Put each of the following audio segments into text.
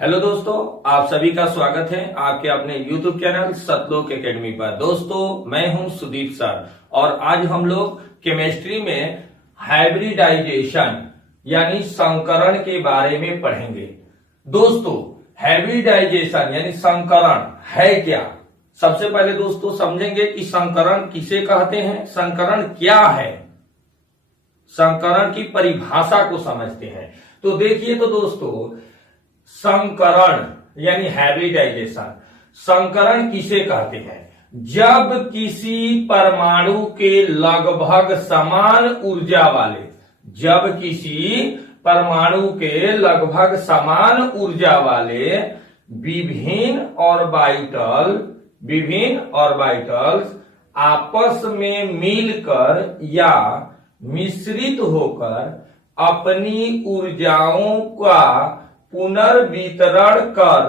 Hello दोस्तों, आप सभी का स्वागत है आपके अपने YouTube चैनल सतलोक एकेडमी पर। दोस्तों, मैं हूं सुदीप सर और आज हम लोग केमिस्ट्री में हाइब्रिडाइजेशन यानी संकरण के बारे में पढ़ेंगे। दोस्तों, हाइब्रिडाइजेशन यानी संकरण है क्या? सबसे पहले दोस्तों समझेंगे कि संकरण किसे कहते हैं, संकरण क्या है, संकरण की परिभाषा को समझते हैं। तो देखिए तो दोस्तों, संकरण यानी हाइब्रिडाइजेशन, संकरण किसे कहते हैं? जब किसी परमाणु के लगभग समान ऊर्जा वाले, जब किसी परमाणु के लगभग समान ऊर्जा वाले विभिन्न ऑर्बिटल्स आपस में मिलकर या मिश्रित होकर अपनी ऊर्जाओं का पुनर्वितरण कर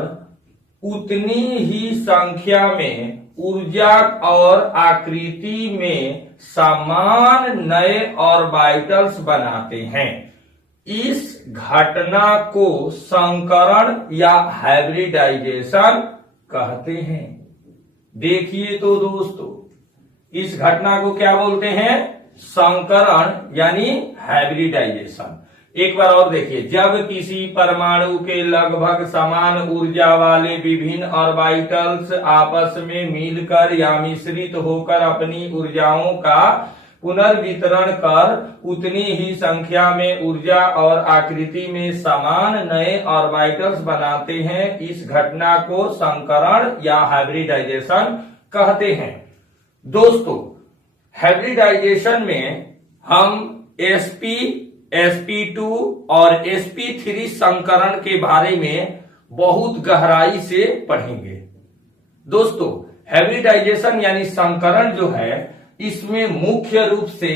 उतनी ही संख्या में ऊर्जा और आकृति में समान नए ऑर्बिटल्स बनाते हैं। इस घटना को संकरण या हाइब्रिडाइजेशन कहते हैं। देखिए तो दोस्तों, इस घटना को क्या बोलते हैं? संकरण यानी हाइब्रिडाइजेशन। एक बार और देखिए, जब किसी परमाणु के लगभग समान ऊर्जा वाले विभिन्न ऑर्बिटल्स आपस में मिलकर या मिश्रित होकर अपनी ऊर्जाओं का पुनर्वितरण कर उतनी ही संख्या में ऊर्जा और आकृति में समान नए ऑर्बिटल्स बनाते हैं, इस घटना को संकरण या हाइब्रिडाइजेशन कहते हैं। दोस्तों, हाइब्रिडाइजेशन में हम sp2 और sp3 संकरण के बारे में बहुत गहराई से पढ़ेंगे। दोस्तों, हाइब्रिडाइजेशन यानी संकरण जो है, इसमें मुख्य रूप से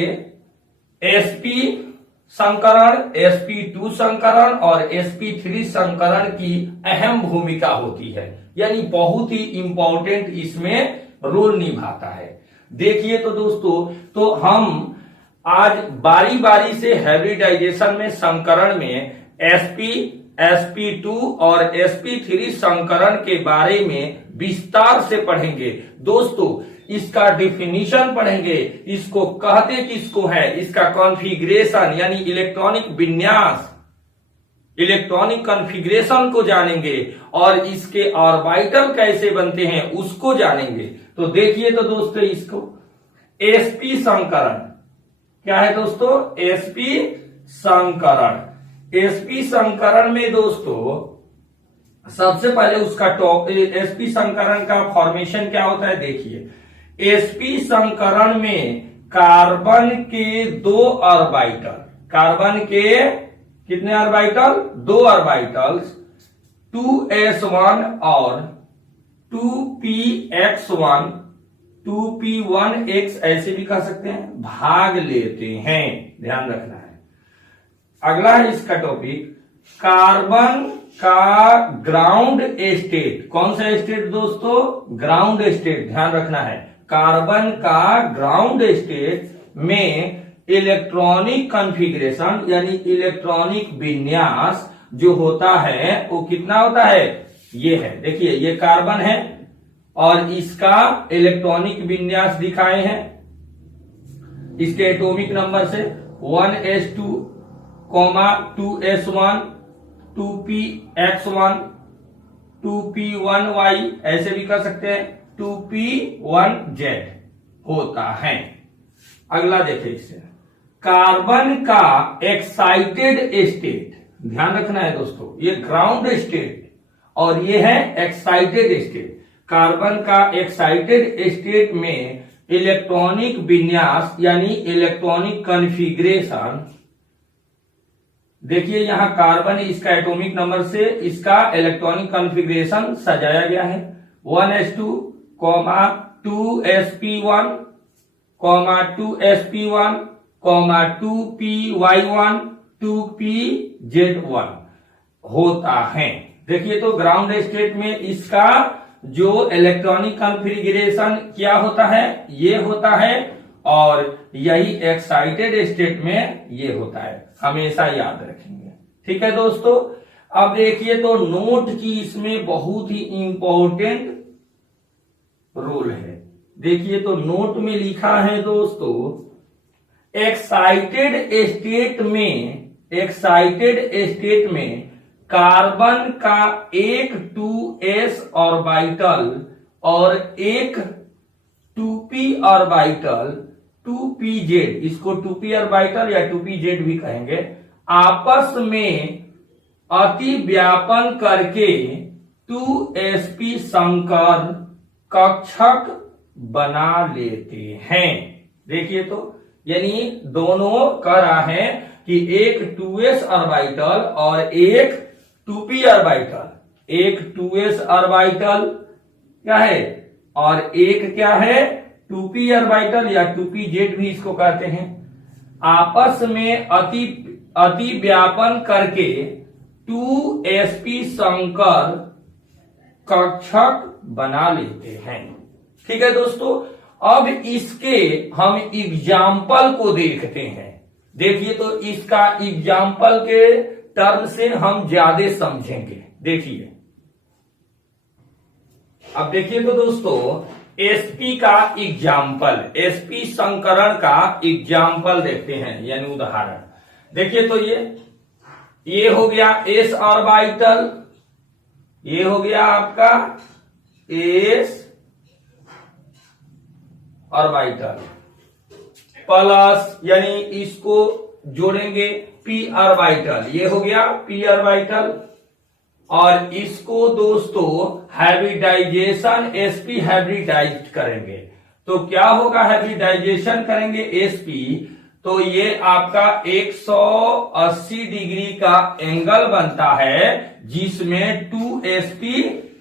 sp संकरण, sp2 संकरण और sp3 संकरण की अहम भूमिका होती है, यानी बहुत ही इंपॉर्टेंट इसमें रोल निभाता है। देखिए तो दोस्तों, तो हम आज बारी बारी से हाइब्रिडाइजेशन में संकरण में sp2 और sp3 संकरण के बारे में विस्तार से पढ़ेंगे। दोस्तों, इसका डिफिनीशन पढ़ेंगे, इसको कहते किसको है, इसका कॉन्फ़िगरेशन यानी इलेक्ट्रॉनिक विन्यास, इलेक्ट्रॉनिक कॉन्फ़िगरेशन को जानेंगे और इसके ऑर्बिटल कैसे बनते हैं उसको जानेंगे। तो देखिए तो दोस्तों, इसको sp संकरण क्या है दोस्तों? sp संकरण। sp संकरण में दोस्तों सबसे पहले उसका sp संकरण का फॉर्मेशन क्या होता है? देखिए, sp संकरण में कार्बन के दो ऑर्बिटल, कार्बन के कितने ऑर्बिटल? दो ऑर्बिटल्स 2s1 और 2px1, 2p1x ऐसे भी कह सकते हैं, भाग लेते हैं। ध्यान रखना है। अगला है इसका टॉपिक, कार्बन का ग्राउंड स्टेट। कौन सा स्टेट दोस्तों? Ground state. ध्यान रखना है, कार्बन का ग्राउंड स्टेट में इलेक्ट्रॉनिक कॉन्फ़िगरेशन यानी इलेक्ट्रॉनिक विन्यास जो होता है वो कितना होता है? ये है, देखिए ये कार्बन है और इसका इलेक्ट्रॉनिक विन्यास दिखाए हैं इसके एटॉमिक नंबर से 1s2, 2s1, 2px1, 2p1y ऐसे भी कर सकते हैं, 2p1z होता है। अगला देखिए, इससे कार्बन का एक्साइटेड स्टेट। ध्यान रखना है दोस्तों, ये ग्राउंड स्टेट और ये है एक्साइटेड स्टेट। कार्बन का एक्साइटेड स्टेट में इलेक्ट्रॉनिक विन्यास यानी इलेक्ट्रॉनिक कॉन्फ़िगरेशन, देखिए यहां कार्बन इसका एटॉमिक नंबर से इसका इलेक्ट्रॉनिक कॉन्फ़िगरेशन सजाया गया है। 1s2, 2sp1, 2sp1, 2py1, 2pz1 होता है। देखिए तो ग्राउंड स्टेट में इसका जो इलेक्ट्रॉनिक कॉन्फ़िगरेशन क्या होता है? ये होता है और यही एक्साइटेड स्टेट में ये होता है, हमेशा याद रखेंगे। ठीक है दोस्तों, अब देखिए तो नोट की इसमें बहुत ही इंपॉर्टेंट रोल है। देखिए तो नोट में लिखा है दोस्तों, एक्साइटेड स्टेट में कार्बन का एक 2s ऑर्बिटल और एक 2p ऑर्बिटल 2pz, इसको 2p ऑर्बिटल या 2pz भी कहेंगे, आपस में अति व्यापन करके 2sp संकर कक्षक बना लेते हैं। देखिए तो यानी दोनों कह रहा है कि एक 2s ऑर्बिटल और एक 2p ऑर्बिटल, एक 2s ऑर्बिटल क्या है और एक क्या है 2p ऑर्बिटल या 2pz भी इसको कहते हैं, आपस में अति व्यापन करके 2sp संकर कक्षक बना लेते हैं। ठीक है दोस्तों, अब इसके हम एग्जाम्पल को देखते हैं। देखिए तो इसका एग्जाम्पल के टर्म से हम ज्यादा समझेंगे। देखिए अब देखिए तो दोस्तों sp का एग्जाम्पल, sp संकरण का एग्जाम्पल देखते हैं यानी उदाहरण। देखिए तो ये हो गया s ऑर्बिटल, ये हो गया आपका s ऑर्बिटल प्लस यानी इसको जोड़ेंगे p ऑर्बिटल, ये हो गया p ऑर्बिटल, और इसको दोस्तों हाइब्रिडाइजेशन sp हाइब्रिडाइज करेंगे तो क्या होगा, हाइब्रिडाइजेशन करेंगे sp तो ये आपका 180 डिग्री का एंगल बनता है जिसमें 2sp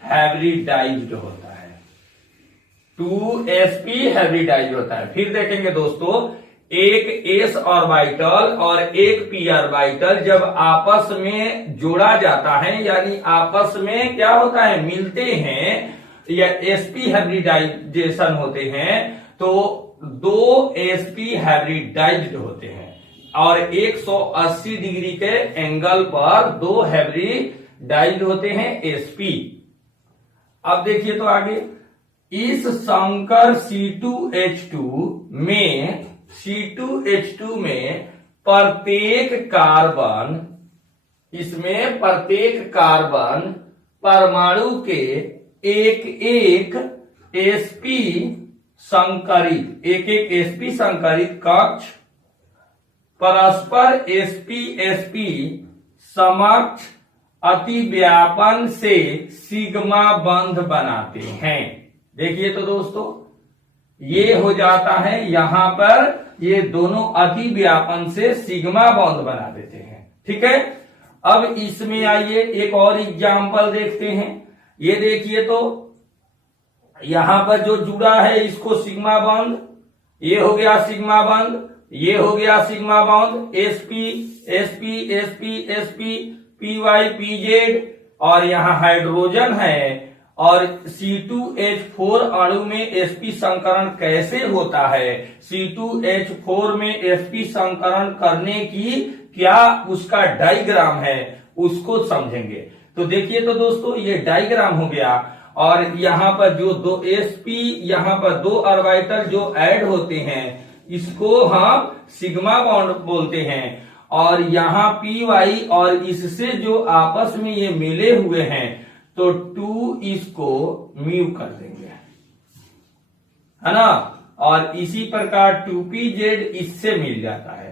हाइब्रिडाइज्ड होता है, 2sp हाइब्रिडाइज होता है। फिर देखेंगे दोस्तों एक s ऑर्बिटल और एक p ऑर्बिटल जब आपस में जोड़ा जाता है यानी आपस में क्या होता है मिलते हैं या sp हाइब्रिडाइजेशन होते हैं तो दो sp हाइब्रिडाइज्ड होते हैं और 180 डिग्री के एंगल पर दो हाइब्रिडाइज्ड होते हैं sp। अब देखिए तो आगे इस संकर C2H2 में प्रत्येक कार्बन, इसमें प्रत्येक कार्बन परमाणु के एक एक sp संकरित कक्ष परस्पर sp समक्ष अतिव्यापन से सिग्मा बंध बनाते हैं। देखिए तो दोस्तों ये हो जाता है यहां पर ये दोनों अतिव्यापन से सिग्मा बंध बना देते हैं। ठीक है, अब इसमें आइए एक और एग्जाम्पल देखते हैं। ये देखिए तो यहां पर जो जुड़ा है इसको सिग्मा बॉन्ड, ये हो गया सिग्मा बॉन्ड, ये हो गया sigma bond sp sp sp sp py pz और यहाँ हाइड्रोजन है और C2H4 अणु में sp संकरण कैसे होता है, C2H4 में sp संकरण करने की क्या उसका डायग्राम है उसको समझेंगे। तो देखिए तो दोस्तों ये डायग्राम हो गया और यहाँ पर जो दो sp यहाँ पर दो ऑर्बिटल जो ऐड होते हैं इसको हम सिग्मा बॉन्ड बोलते हैं और यहाँ py और इससे जो आपस में ये मिले हुए हैं तो 2 इसको म्यू कर देंगे, है ना, और इसी प्रकार 2pz इससे मिल जाता है।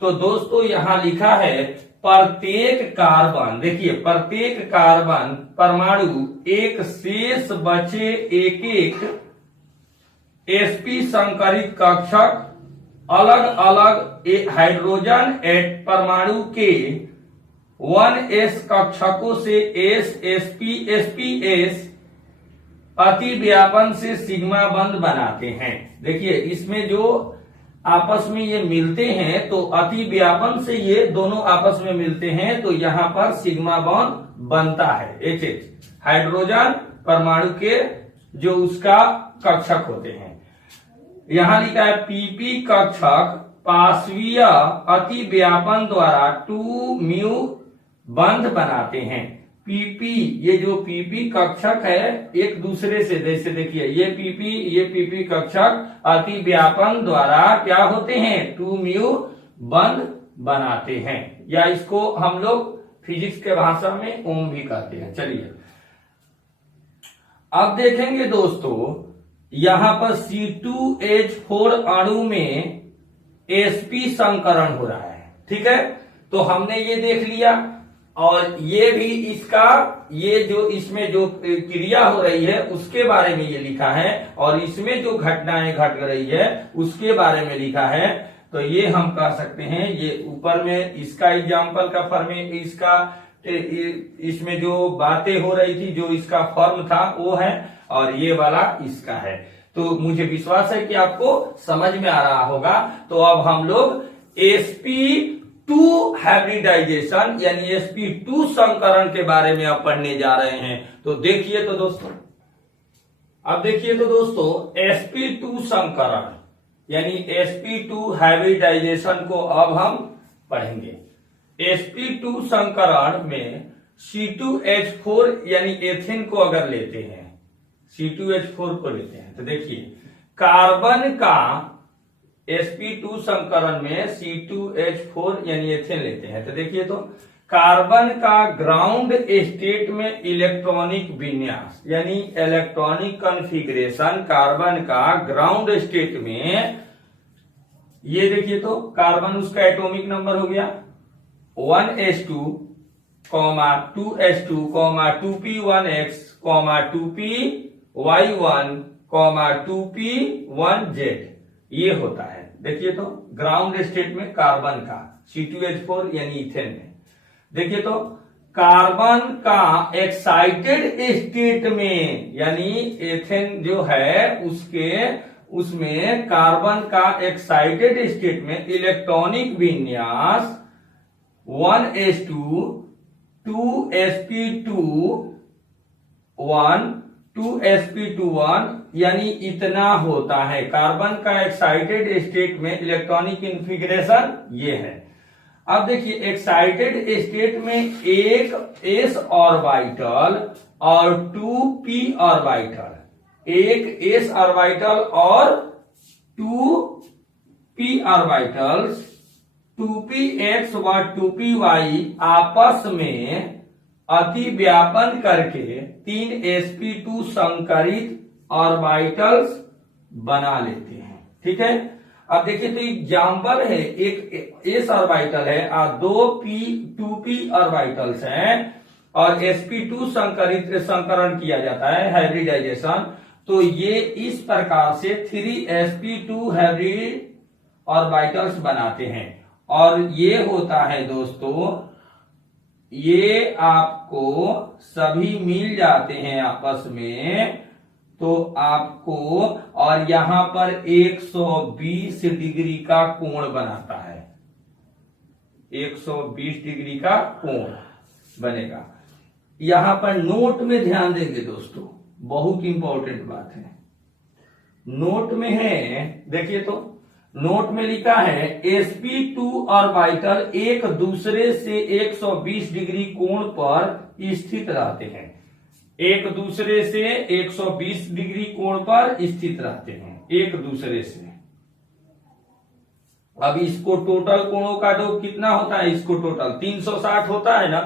तो दोस्तों यहां लिखा है प्रत्येक कार्बन, देखिए प्रत्येक कार्बन परमाणु एक शेष बचे एक एक sp संकरित कक्षक अलग अलग हाइड्रोजन परमाणु के 1s कक्षकों से s sp sps अतिव्यापन से सिग्मा बंध बनाते हैं। देखिए इसमें जो आपस में ये मिलते हैं तो अतिव्यापन से ये दोनों आपस में मिलते हैं तो यहाँ पर सिग्मा बॉन्ड बनता है HH हाइड्रोजन परमाणु के जो उसका कक्षक होते हैं। यहाँ लिखा है PP कक्षक पाशवीय अतिव्यापन द्वारा 2 म्यू बंध बनाते हैं। पीपी, ये जो पीपी कक्षक है एक दूसरे से, जैसे देखिए ये पीपी कक्षक अति व्यापन द्वारा क्या होते हैं, 2μ बंध बनाते हैं, या इसको हम लोग फिजिक्स के भाषा में ओम भी कहते हैं। चलिए अब देखेंगे दोस्तों, यहां पर C2H4 अणु में sp संकरण हो रहा है। ठीक है, तो हमने ये देख लिया, और ये भी इसका, ये जो इसमें जो क्रिया हो रही है उसके बारे में ये लिखा है, और इसमें जो घटनाएं घट रही है उसके बारे में लिखा है। तो ये हम कह सकते हैं, ये ऊपर में इसका एग्जाम्पल का फॉर्म, इसका इसमें जो बातें हो रही थी, जो इसका फॉर्म था वो है, और ये वाला इसका है। तो मुझे विश्वास है कि आपको समझ में आ रहा होगा। तो अब हम लोग sp2 हाइब्रिडाइजेशन यानी sp2 संकरण के बारे में अब पढ़ने जा रहे हैं। तो देखिए तो दोस्तों, अब देखिए तो दोस्तों, sp2 संकरण यानी sp2 हाइब्रिडाइजेशन को अब हम पढ़ेंगे। sp2 संकरण में C2H4 यानी एथिन को अगर लेते हैं, C2H4 को लेते हैं, तो देखिए कार्बन का sp2 संकरण में C2H4 यानी एथिन लेते हैं, तो देखिए तो कार्बन का ग्राउंड स्टेट में इलेक्ट्रॉनिक विन्यास यानी इलेक्ट्रॉनिक कॉन्फ़िगरेशन, कार्बन का ग्राउंड स्टेट में, ये देखिए तो कार्बन उसका एटॉमिक नंबर हो गया 1s2, 2s2, 2p1x, 2py1, 2p1z, ये होता है। देखिए तो ग्राउंड स्टेट में कार्बन का C2H4 यानी इथेन में, देखिए तो कार्बन का एक्साइटेड स्टेट में यानी एथेन जो है उसमें कार्बन का एक्साइटेड स्टेट में इलेक्ट्रॉनिक विन्यास 1s2, 2sp2, 1, 2sp2 यानी इतना होता है। कार्बन का एक्साइटेड स्टेट में इलेक्ट्रॉनिक कॉन्फ़िगरेशन ये है। अब देखिए एक्साइटेड स्टेट में एक s ऑर्बिटल और 2p ऑर्बिटल, एक s ऑर्बिटल और 2p ऑर्बिटल्स 2px व 2py आपस में अति व्यापन करके 3sp2 संकरित ऑर्बिटल्स बना लेते हैं। ठीक है, अब देखिए तो एग्जाम्पल है, एक s ऑर्बिटल है और 2p ऑर्बिटल्स हैं, और sp2 संकरण किया जाता है हाइब्रिडाइजेशन। तो ये इस प्रकार से 3sp2 हाइब्रिड ऑर्बिटल्स बनाते हैं, और ये होता है दोस्तों, ये आपको सभी मिल जाते हैं आपस में, तो आपको, और यहां पर 120 डिग्री का कोण बनाता है, 120 डिग्री का कोण बनेगा। यहां पर नोट में ध्यान देंगे दोस्तों, बहुत इंपॉर्टेंट बात है, नोट में है, देखिए तो नोट में लिखा है sp2 ऑर्बिटल एक दूसरे से 120 डिग्री कोण पर स्थित रहते हैं, एक दूसरे से 120 डिग्री कोण पर स्थित रहते हैं, एक दूसरे से। अब इसको टोटल कोणों का जो कितना होता है, इसको टोटल 360 होता है ना,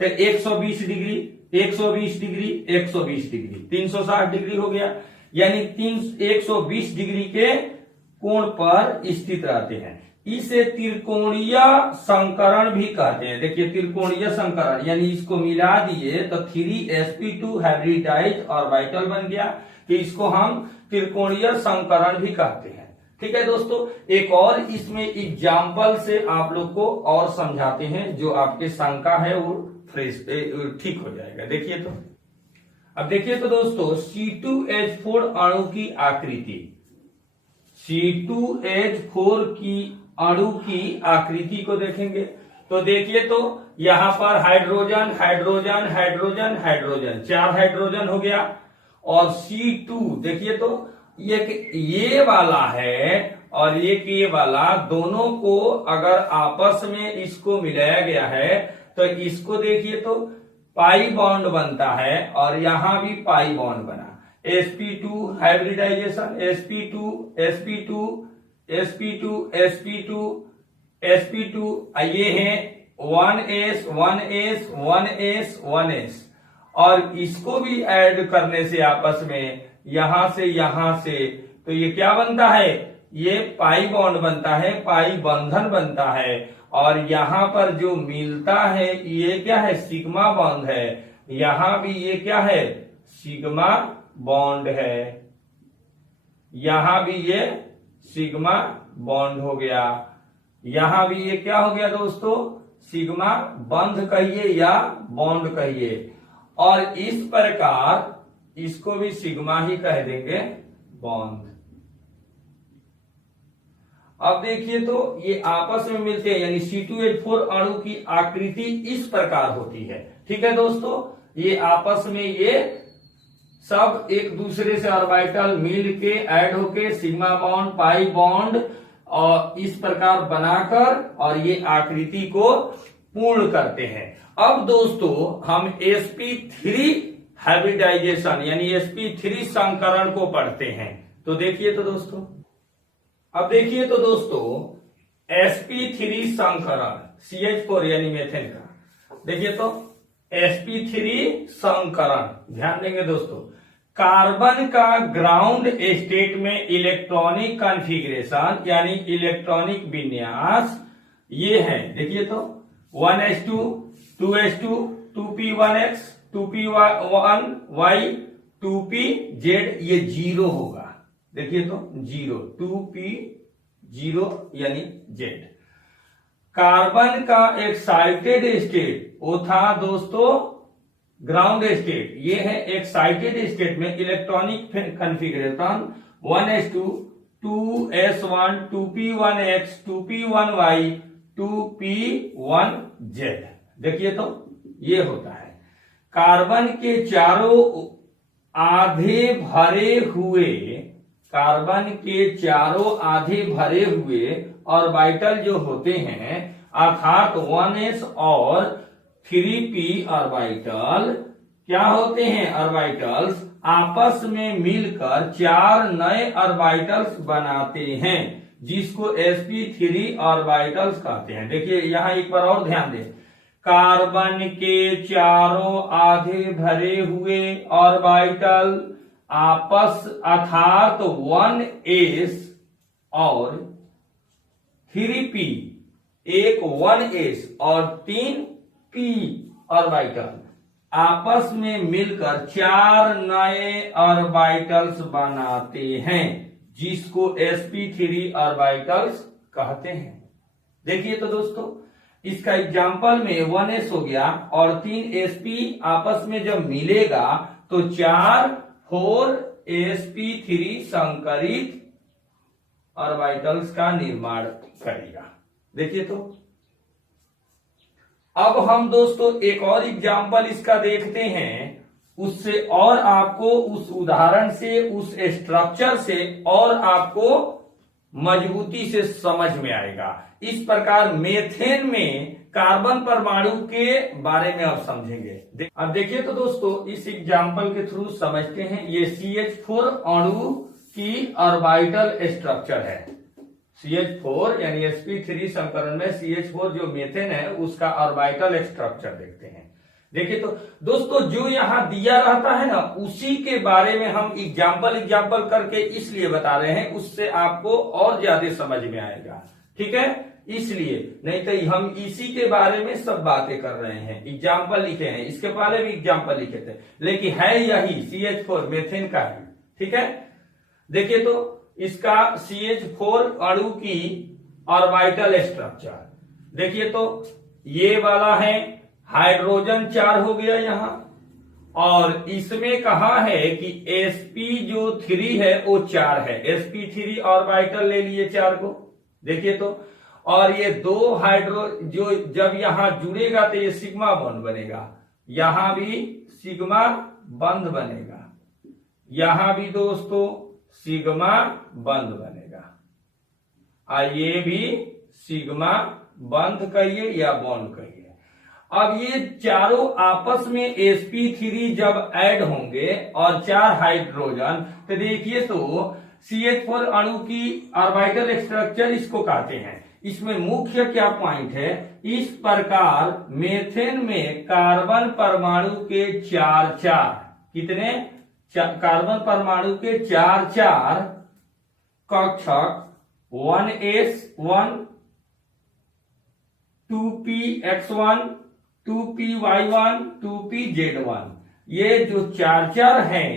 तो 120 डिग्री 120 डिग्री 120 डिग्री 360 डिग्री हो गया, यानी 120 डिग्री के कोण पर स्थित रहते हैं। इसे त्रिकोणीय संकरण भी कहते हैं। देखिए त्रिकोणीय संकरण यानी इसको मिला दिए तो 3sp2 हाइब्रिडाइज्ड ऑर्बिटल बन गया, कि इसको हम त्रिकोणीय संकरण भी कहते हैं। ठीक है दोस्तों, एक और इसमें एग्जाम्पल से आप लोग को और समझाते हैं, जो आपके शंका है वो फ्रेश ठीक हो जाएगा। देखिए तो, अब देखिए तो दोस्तों, C2H4 अणु की आकृति, C2H4 की अणु की आकृति को देखेंगे तो देखिए तो यहां पर hydrogen hydrogen hydrogen hydrogen 4 hydrogen हो गया, और C2 देखिए तो ये वाला है और ये वाला, दोनों को अगर आपस में इसको मिलाया गया है तो इसको देखिए तो पाई बॉन्ड बनता है और यहां भी पाई बॉन्ड बना। sp2 hybridisation, sp2 sp2 sp2 sp2 sp2, ये है 1s 1s 1s 1s, और इसको भी ऐड करने से आपस में यहां से तो ये क्या बनता है, ये पाई बॉन्ड बनता है, पाई बंधन बनता है। और यहां पर जो मिलता है ये क्या है, सिग्मा बॉन्ड है। यहां भी ये क्या है, सिग्मा बॉन्ड है। यहां भी ये सिग्मा बॉन्ड हो गया। यहां भी ये क्या हो गया दोस्तों, सिग्मा बंध कहिए या बॉन्ड कहिए। और इस प्रकार इसको भी सिग्मा ही कह देंगे, बॉन्ड। अब देखिए तो ये आपस में मिलते हैं, यानी C2H4 अणु की आकृति इस प्रकार होती है। ठीक है दोस्तों, ये आपस में ये सब एक दूसरे से ऑर्बिटल मिल के ऐड होके सिग्मा बॉन्ड, पाई बॉन्ड और इस प्रकार बनाकर और ये आकृति को पूर्ण करते हैं। अब दोस्तों हम sp3 हाइब्रिडाइजेशन यानी sp3 संकरण को पढ़ते हैं। तो देखिए तो दोस्तों, अब देखिए तो दोस्तों sp3 संकरण CH4 यानी मेथेन का, देखिए तो sp3 संकरण, ध्यान देंगे दोस्तों, कार्बन का ग्राउंड स्टेट में इलेक्ट्रॉनिक कॉन्फ़िगरेशन यानी इलेक्ट्रॉनिक विन्यास ये है। देखिए तो 1s2 2s2 2p1x 2p1y 2pz, ये 0 होगा। देखिए तो 0 2p0 यानी z। कार्बन का एक्साइटेड स्टेट वो था दोस्तों ग्राउंड स्टेट, ये है एक्साइटेड स्टेट में electronic configuration 1s2 2s1 2p1x 2p1y 2p1z। देखिए तो ये होता है कार्बन के चारों आधे भरे हुए, कार्बन के चारों आधे भरे हुए ऑर्बिटल जो होते हैं अर्थात 1s और 3p ऑर्बिटल क्या होते हैं, ऑर्बिटल्स आपस में मिलकर 4 नए ऑर्बिटल्स बनाते हैं जिसको sp3 ऑर्बिटल्स कहते हैं। देखिए यहां एक बार और ध्यान दें, कार्बन के चारों आधे भरे हुए ऑर्बिटल आपस अर्थात 1s और 3p, एक 1s और 3p ऑर्बिटल आपस में मिलकर 4 नए ऑर्बिटल्स बनाते हैं जिसको sp3 ऑर्बिटल्स कहते हैं। देखिए तो दोस्तों इसका एग्जाम्पल में 1s हो गया और 3sp आपस में जब मिलेगा तो 4 sp3 संकरित ऑर्बिटल्स का निर्माण करेगा। देखिए तो अब हम दोस्तों एक और एग्जाम्पल इसका देखते हैं, उससे और आपको उस उदाहरण से उस स्ट्रक्चर से और आपको मजबूती से समझ में आएगा। इस प्रकार मेथेन में कार्बन परमाणु के बारे में आप समझेंगे। अब देखिए तो दोस्तों इस एग्जाम्पल के थ्रू समझते हैं, ये CH4 अणु की ऑर्बिटल स्ट्रक्चर है। CH4 यानी sp3 संकरण में CH4 जो मेथेन है उसका ऑर्बिटल स्ट्रक्चर देखते हैं। देखिए तो दोस्तों जो यहां दिया रहता है ना उसी के बारे में हम एग्जाम्पल करके इसलिए बता रहे हैं, उससे आपको और ज्यादा समझ में आएगा। ठीक है, इसलिए नहीं तो हम इसी के बारे में सब बातें कर रहे हैं, एग्जाम्पल लिखे हैं, इसके पहले भी एग्जाम्पल लिखे थे, लेकिन है यही CH4 मेथेन का ही। ठीक है, देखिए तो इसका CH4 अणु की ऑर्बिटल स्ट्रक्चर देखिए तो ये वाला है, हाइड्रोजन 4 हो गया यहां, और इसमें कहा है कि sp जो 3 है वो 4 है, sp3 ऑर्बिटल ले लिए 4 को। देखिए तो और ये 2 हाइड्रो जो जब यहां जुड़ेगा तो ये सिग्मा बॉन्ड बनेगा, यहां भी सिग्मा बंध बनेगा, यहां भी दोस्तों सिग्मा बंध बनेगा। ये भी सिग्मा बंध कहिए या बॉन्ड कहिए। अब ये चारों आपस में sp3 जब ऐड होंगे और 4 हाइड्रोजन, तो देखिए तो CH4 अणु की ऑर्बिटल स्ट्रक्चर इसको कहते हैं। इसमें मुख्य क्या पॉइंट है, इस प्रकार मेथेन में कार्बन परमाणु के 4 कितने कार्बन परमाणु के 4 कक्षक 1s1 2px1 2py1 2pz1, ये जो 4 हैं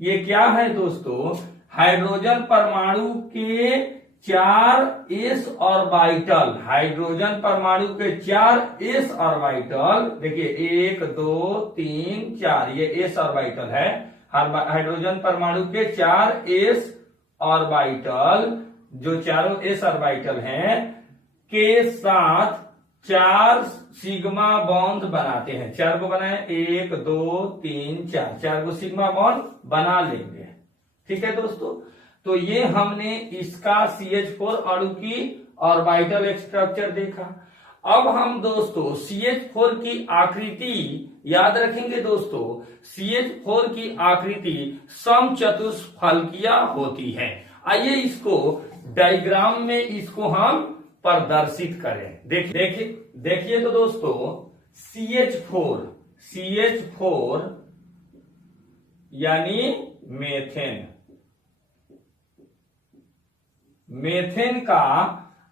ये क्या है दोस्तों, हाइड्रोजन परमाणु के 4s ऑर्बिटल, हाइड्रोजन परमाणु के 4s ऑर्बिटल। देखिए 1 2 3 4, ये s ऑर्बिटल है। हाइड्रोजन परमाणु के 4s ऑर्बिटल, जो चारों s ऑर्बिटल हैं के साथ 4 सिग्मा बॉन्ड बनाते हैं। 4 को बनाए, 1 2 3 4 को सिग्मा बॉन्ड बना लेंगे। ठीक है दोस्तों, तो ये हमने इसका CH4 अणु की ऑर्बिटल स्ट्रक्चर देखा। अब हम दोस्तों CH4 की आकृति याद रखेंगे। दोस्तों CH4 की आकृति समचतुष्फलकीय होती है। आइए इसको डायग्राम में इसको हम प्रदर्शित करें। देखिए तो दोस्तों CH4 यानी मेथेन का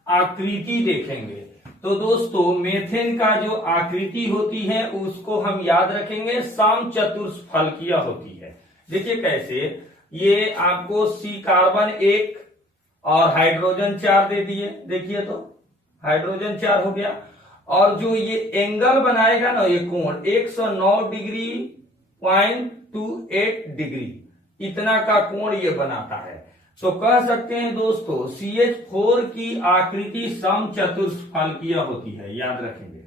आकृति देखेंगे। तो दोस्तों मेथेन का जो आकृति होती है उसको हम याद रखेंगे, समचतुष्फलकीय होती है। देखिए कैसे, ये आपको C कार्बन 1 और हाइड्रोजन 4 दे दिए। देखिए तो हाइड्रोजन 4 हो गया, और जो ये एंगल बनाएगा ना, ये कोण 109 डिग्री 0.28 डिग्री, इतना का कोण ये बनाता है। तो कह सकते हैं दोस्तों CH4 की आकृति समचतुष्फलकीय होती है। याद रखेंगे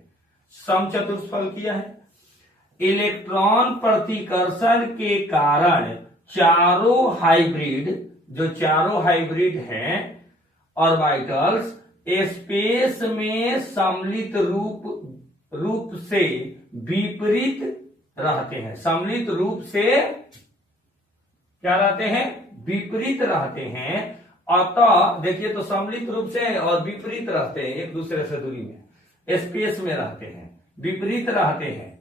समचतुष्फलकीय है। इलेक्ट्रॉन प्रतिकर्षण के कारण चारों हाइब्रिड हैं ऑर्बिटल्स स्पेस में सम्मिलित रूप से विपरीत रहते हैं। सम्मिलित रूप से क्या रहते हैं, विपरीत रहते हैं। अतः देखिए तो सम्मिलित रूप से और विपरीत रहते हैं, एक दूसरे से दूरी में स्पेस में रहते हैं, विपरीत रहते हैं।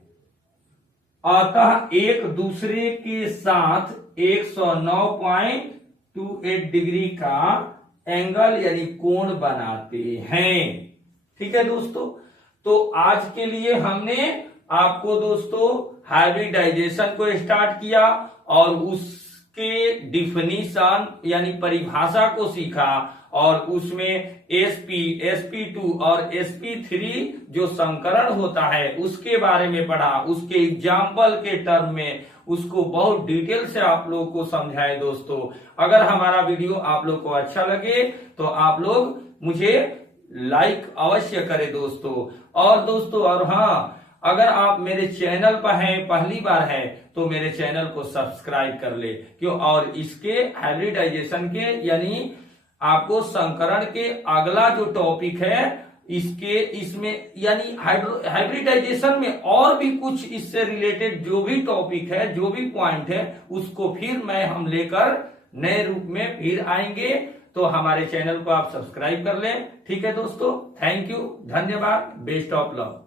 अतः एक दूसरे के साथ 109.28 डिग्री का एंगल यानी कोण बनाते हैं। ठीक है दोस्तों, तो आज के लिए हमने आपको दोस्तों हाइब्रिडाइजेशन को स्टार्ट किया और उसके डिफिनीशन यानी परिभाषा को सीखा, और उसमें sp2 और sp3 जो संकरण होता है उसके बारे में पढ़ा, उसके एग्जाम्पल के टर्म में उसको बहुत डिटेल से आप लोगों को समझाए। दोस्तों अगर हमारा वीडियो आप लोग को अच्छा लगे तो आप लोग मुझे लाइक अवश्य करें दोस्तों। और हाँ, अगर आप मेरे चैनल पर हैं, पहली बार है, तो मेरे चैनल को सब्सक्राइब कर ले। क्यों, और इसके हाइब्रिडाइजेशन के यानी आपको संकरण के अगला जो टॉपिक है इसमें यानी हाइब्रिडाइजेशन में और भी कुछ इससे रिलेटेड जो भी टॉपिक है, जो भी पॉइंट है, उसको फिर हम लेकर नए रूप में फिर आएंगे। तो हमारे चैनल को आप सब्सक्राइब कर लें। ठीक है दोस्तों, थैंक यू, धन्यवाद, बेस्ट ऑफ लक।